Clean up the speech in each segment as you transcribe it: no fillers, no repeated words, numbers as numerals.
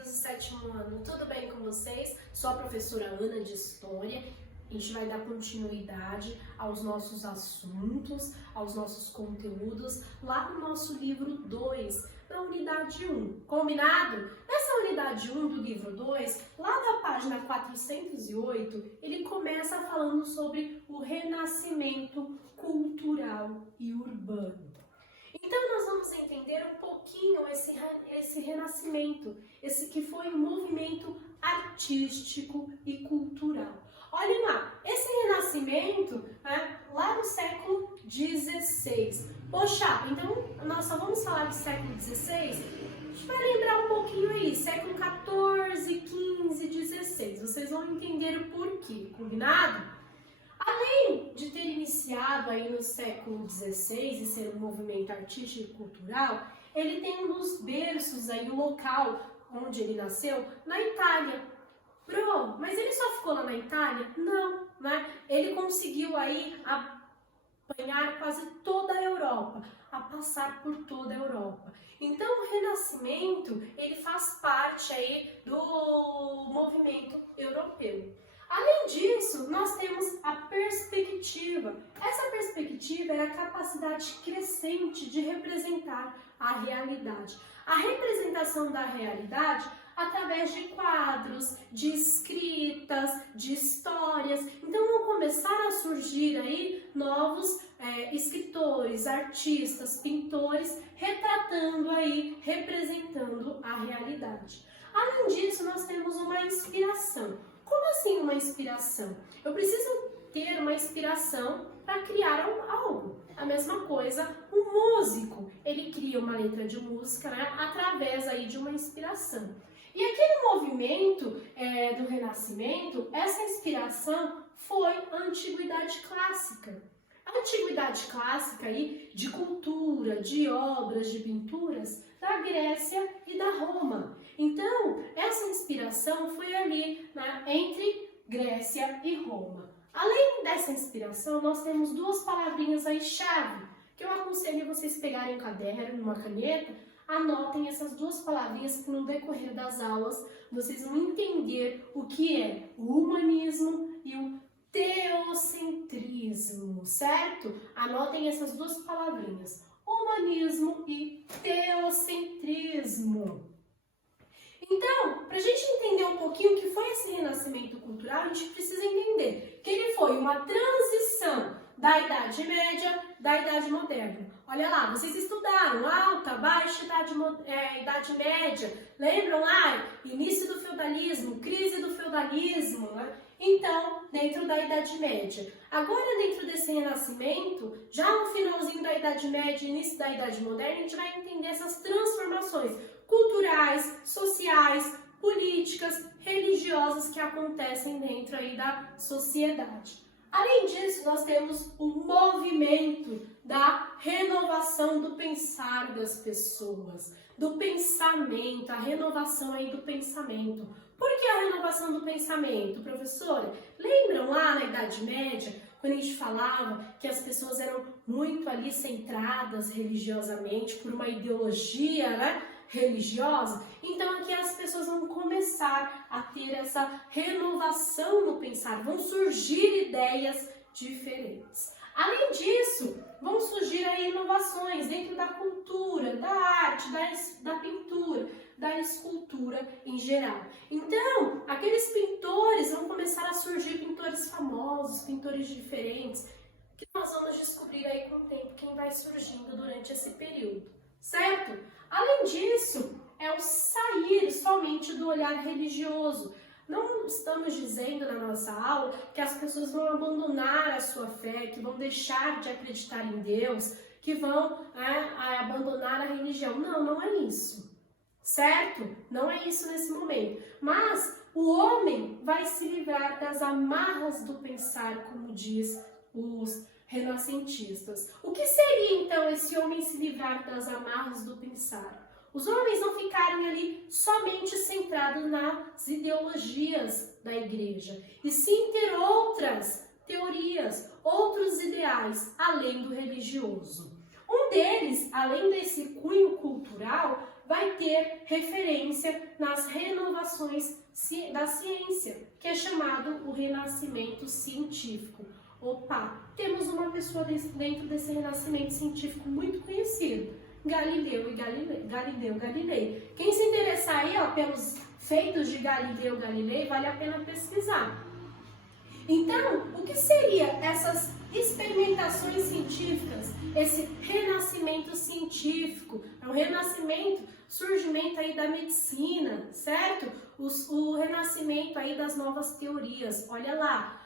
queridos do sétimo ano, tudo bem com vocês? Sou a professora Ana de História. A gente vai dar continuidade aos nossos assuntos, aos nossos conteúdos, lá no nosso livro 2, na unidade 1. Combinado? Nessa unidade 1 do livro 2, lá da página 408, ele começa falando sobre o renascimento cultural e urbano. Então nós vamos entender um pouquinho esse renascimento, esse que foi um movimento artístico e cultural. Olhem lá, esse renascimento, lá no século XVI. Poxa, então nós só vamos falar do século XVI? A gente vai lembrar um pouquinho aí, século XIV, XV, XVI. Vocês vão entender o porquê, combinado? Além de ter iniciado aí no século XVI e ser um movimento artístico e cultural, ele tem um dos berços aí, o local onde ele nasceu, na Itália. Mas ele só ficou lá na Itália? Não, né? Ele conseguiu aí apanhar quase toda a Europa, a passar por toda a Europa. Então o Renascimento, ele faz parte aí do movimento europeu. Além disso, nós temos a perspectiva. Essa perspectiva é a capacidade crescente de representar a realidade. A representação da realidade através de quadros, de escritas, de histórias. Então vão começar a surgir aí novos escritores, artistas, pintores, retratando aí, representando a realidade. Além disso, nós temos uma inspiração. Como assim uma inspiração? Eu preciso ter uma inspiração para criar algo. A mesma coisa, um músico, ele cria uma letra de música, através aí de uma inspiração. E aqui no movimento do Renascimento, essa inspiração foi a Antiguidade Clássica. A Antiguidade Clássica aí, de cultura, de obras, de pinturas da Grécia e da Roma. Então, essa inspiração foi ali, entre Grécia e Roma. Além dessa inspiração, nós temos duas palavrinhas aí chave, que eu aconselho vocês pegarem um caderno, uma caneta, anotem essas duas palavrinhas que no decorrer das aulas vocês vão entender o que é o humanismo e o teocentrismo, certo? Anotem essas duas palavrinhas, humanismo e teocentrismo. Então, para a gente entender um pouquinho o que foi esse renascimento cultural, a gente precisa entender que ele foi uma transição da Idade Média da Idade Moderna. Olha lá, vocês estudaram alta, baixa, Idade Média, lembram lá? Início do feudalismo, crise do feudalismo, Então, dentro da Idade Média. Agora, dentro desse renascimento, já no finalzinho da Idade Média e início da Idade Moderna, a gente vai entender essas transformações culturais, sociais, políticas, religiosas que acontecem dentro aí da sociedade. Além disso, nós temos o movimento da renovação do pensar das pessoas, do pensamento, a renovação aí do pensamento. Por que a renovação do pensamento, professora? Lembram lá na Idade Média, quando a gente falava que as pessoas eram muito ali centradas religiosamente por uma ideologia, religiosa? Então aqui as pessoas vão começar a ter essa renovação no pensar, vão surgir ideias diferentes. Além disso, vão surgir aí inovações dentro da cultura, da arte, da pintura, da escultura em geral. Então, aqueles pintores vão começar a surgir, pintores famosos, pintores diferentes, que nós vamos descobrir aí com o tempo quem vai surgindo durante esse período, certo? Além disso, é o sair somente do olhar religioso. Não estamos dizendo na nossa aula que as pessoas vão abandonar a sua fé, que vão deixar de acreditar em Deus, que vão abandonar a religião. Não, não é isso, certo? Não é isso nesse momento. Mas o homem vai se livrar das amarras do pensar, como diz os renascentistas. O que seria então esse homem se livrar das amarras do pensar? Os homens não ficarem ali somente centrados nas ideologias da igreja, e sim ter outras teorias, outros ideais, além do religioso. Um deles, além desse cunho cultural, vai ter referência nas renovações da ciência, que é chamado o Renascimento Científico. Opa, temos uma pessoa dentro desse Renascimento Científico muito conhecido, Galileu Galilei. Quem se interessar aí, ó, pelos feitos de Galileu Galilei, vale a pena pesquisar. Então, o que seria essas experimentações científicas, esse renascimento científico? É o renascimento, surgimento aí da medicina, certo? O renascimento aí das novas teorias. Olha lá,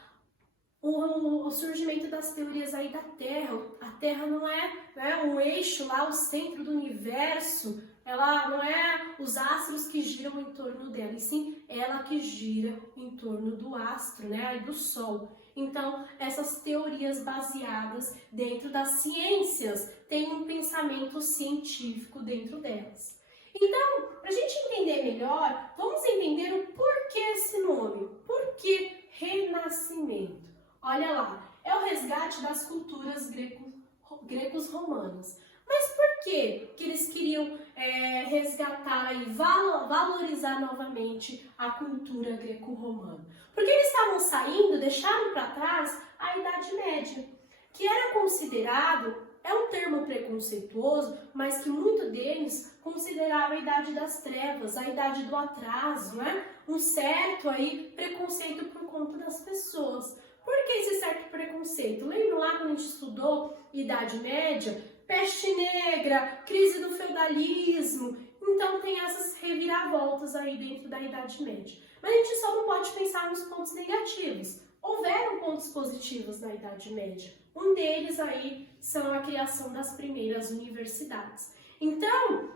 o surgimento das teorias aí da Terra. A Terra não é, né, um eixo lá, o centro do universo. Ela não é os astros que giram em torno dela, e sim ela que gira em torno do astro, né, do Sol. Então, essas teorias baseadas dentro das ciências têm um pensamento científico dentro delas. Então, para a gente entender melhor, vamos entender o porquê esse nome. Por que renascimento? Olha lá, é o resgate das culturas grecos-romanas. Mas por que eles queriam resgatar e valorizar novamente a cultura greco-romana? Porque eles estavam saindo, deixaram para trás a Idade Média, que era considerado, é um termo preconceituoso, mas que muito deles considerava a Idade das Trevas, a Idade do Atraso, né? Um certo aí preconceito por conta das pessoas. Por que esse certo preconceito? Lembra lá quando a gente estudou Idade Média? Peste negra, crise do feudalismo. Então tem essas reviravoltas aí dentro da Idade Média. Mas a gente só não pode pensar nos pontos negativos. Houveram pontos positivos na Idade Média. Um deles aí são a criação das primeiras universidades. Então,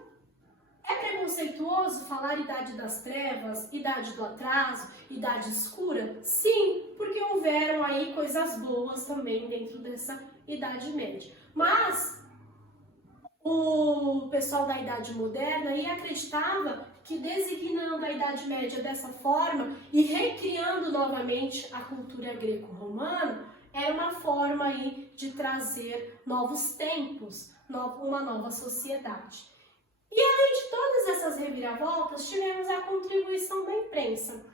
é preconceituoso falar Idade das Trevas, Idade do Atraso, Idade Escura? Sim, porque houveram aí coisas boas também dentro dessa Idade Média. Mas o pessoal da Idade Moderna aí acreditava que designando a Idade Média dessa forma e recriando novamente a cultura greco-romana, era uma forma aí de trazer novos tempos, uma nova sociedade. E além de todas essas reviravoltas, tivemos a contribuição da imprensa.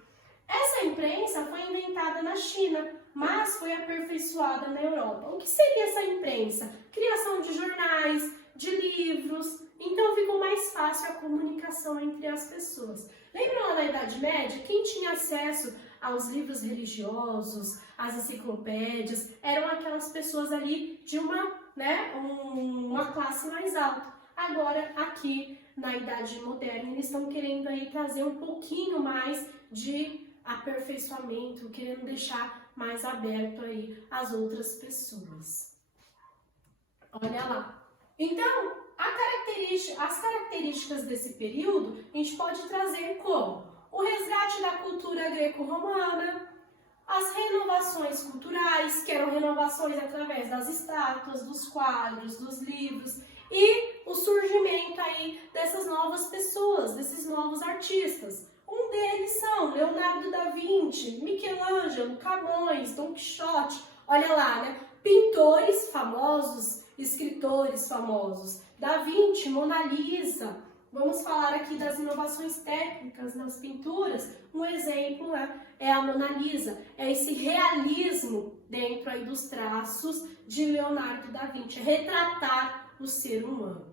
Essa imprensa foi inventada na China, mas foi aperfeiçoada na Europa. O que seria essa imprensa? Criação de jornais, de livros, então ficou mais fácil a comunicação entre as pessoas. Lembram lá na Idade Média? Quem tinha acesso aos livros religiosos, às enciclopédias, eram aquelas pessoas ali de uma classe mais alta. Agora, aqui na Idade Moderna, eles estão querendo aí trazer um pouquinho mais de aperfeiçoamento, querendo deixar mais aberto aí as outras pessoas. Olha lá. Então, as características desse período, a gente pode trazer como o resgate da cultura greco-romana, as renovações culturais, que eram renovações através das estátuas, dos quadros, dos livros, e o surgimento aí dessas novas pessoas, desses novos artistas. Um deles são Leonardo da Vinci, Michelangelo, Camões, Dom Quixote, olha lá, né? Pintores famosos, escritores famosos, Da Vinci, Mona Lisa. Vamos falar aqui das inovações técnicas nas pinturas. Um exemplo, né, é a Mona Lisa, é esse realismo dentro aí dos traços de Leonardo da Vinci, é retratar o ser humano,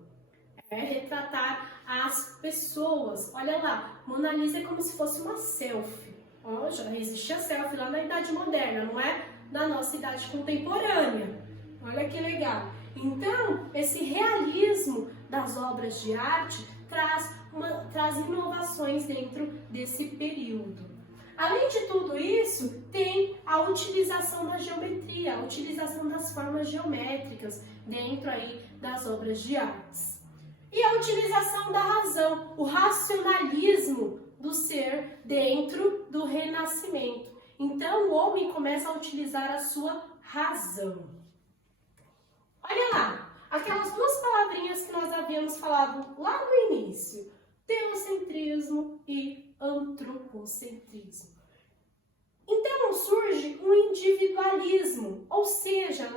é retratar as pessoas. Olha lá, Mona Lisa é como se fosse uma selfie. Ó, já existia selfie lá na Idade Moderna, não é na nossa idade contemporânea. Olha que legal. Então, esse realismo das obras de arte traz inovações dentro desse período. Além de tudo isso, tem a utilização da geometria, a utilização das formas geométricas dentro aí das obras de artes. E a utilização da razão, o racionalismo do ser dentro do Renascimento. Então, o homem começa a utilizar a sua razão. Olha lá, aquelas duas palavrinhas que nós havíamos falado lá no início, teocentrismo e antropocentrismo. Então surge um individualismo, ou seja,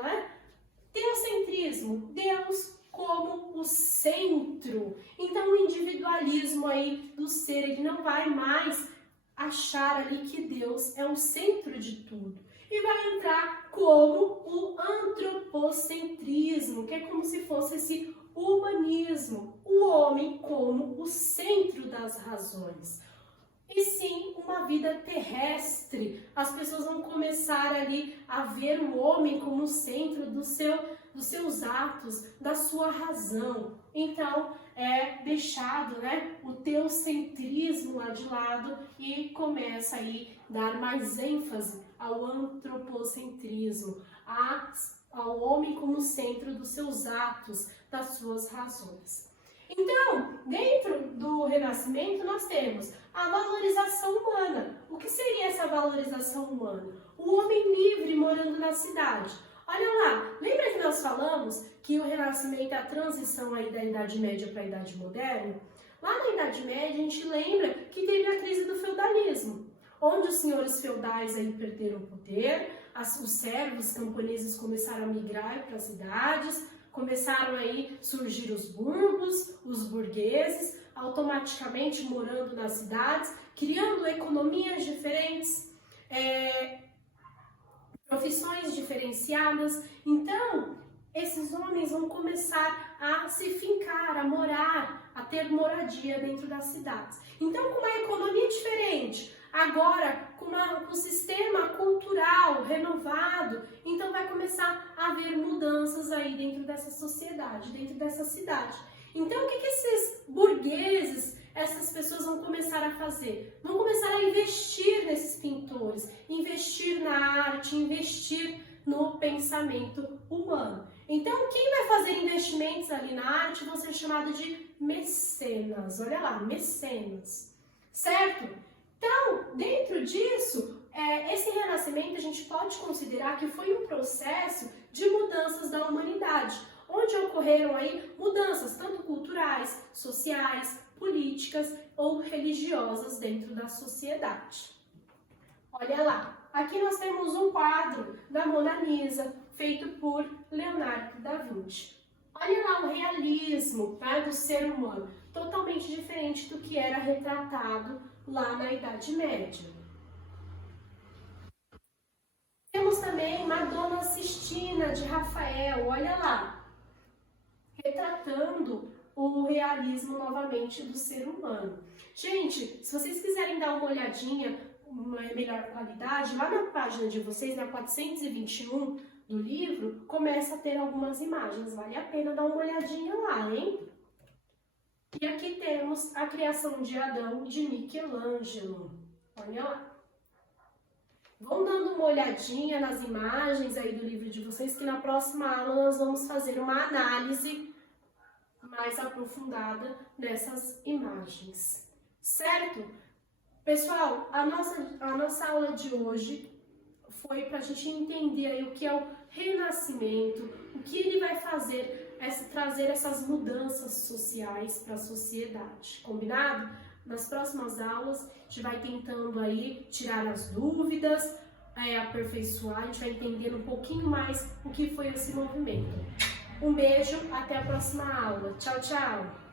teocentrismo, Deus como o centro. Então o individualismo aí do ser, ele não vai mais achar ali que Deus é o centro de tudo. E vai entrar como o antropocentrismo, que é como se fosse esse humanismo, o homem como o centro das razões. E sim, uma vida terrestre. As pessoas vão começar ali a ver o homem como o centro dos seus atos, da sua razão. Então, é deixado, né, o teocentrismo lá de lado e começa aí a dar mais ênfase ao antropocentrismo, ao homem como centro dos seus atos, das suas razões. Então, dentro do Renascimento, nós temos a valorização humana. O que seria essa valorização humana? O homem livre morando na cidade. Olha lá, lembra que nós falamos que o Renascimento é a transição aí da Idade Média para a Idade Moderna? Lá na Idade Média, a gente lembra que teve a crise do feudalismo, onde os senhores feudais aí perderam o poder, os servos camponeses começaram a migrar para as cidades, começaram aí a surgir os burgos, os burgueses, automaticamente morando nas cidades, criando economias diferentes, profissões diferenciadas. Então, esses homens vão começar a se fincar, a morar, a ter moradia dentro das cidades. Então, com uma economia diferente, agora com um sistema cultural renovado, então vai começar a haver mudanças aí dentro dessa sociedade, dentro dessa cidade. Então, o que esses burgueses, essas pessoas vão começar a fazer? Vão começar a investir nesses pintores, investir na arte, investir no pensamento humano. Então, quem vai fazer investimentos ali na arte vão ser chamados de mecenas. Olha lá, mecenas. Certo? Então, dentro disso, esse renascimento a gente pode considerar que foi um processo de mudanças da humanidade, onde ocorreram aí mudanças tanto culturais, sociais, políticas ou religiosas dentro da sociedade. Olha lá, aqui nós temos um quadro da Mona Lisa, feito por Leonardo da Vinci. Olha lá o realismo, tá, do ser humano, totalmente diferente do que era retratado lá na Idade Média. Temos também Madonna Sistina, de Rafael, olha lá, retratando o realismo novamente do ser humano. Gente, se vocês quiserem dar uma olhadinha, uma melhor qualidade, lá na página de vocês, na 421 do livro, começa a ter algumas imagens, vale a pena dar uma olhadinha lá, hein? E aqui temos a criação de Adão, de Michelangelo, olha lá. Vão dando uma olhadinha nas imagens aí do livro de vocês, que na próxima aula nós vamos fazer uma análise mais aprofundada dessas imagens, certo? Pessoal, a nossa aula de hoje foi para a gente entender aí o que é o Renascimento, o que ele vai fazer, trazer essas mudanças sociais para a sociedade, combinado? Nas próximas aulas, a gente vai tentando aí tirar as dúvidas, aperfeiçoar, a gente vai entendendo um pouquinho mais o que foi esse movimento. Um beijo, até a próxima aula. Tchau, tchau!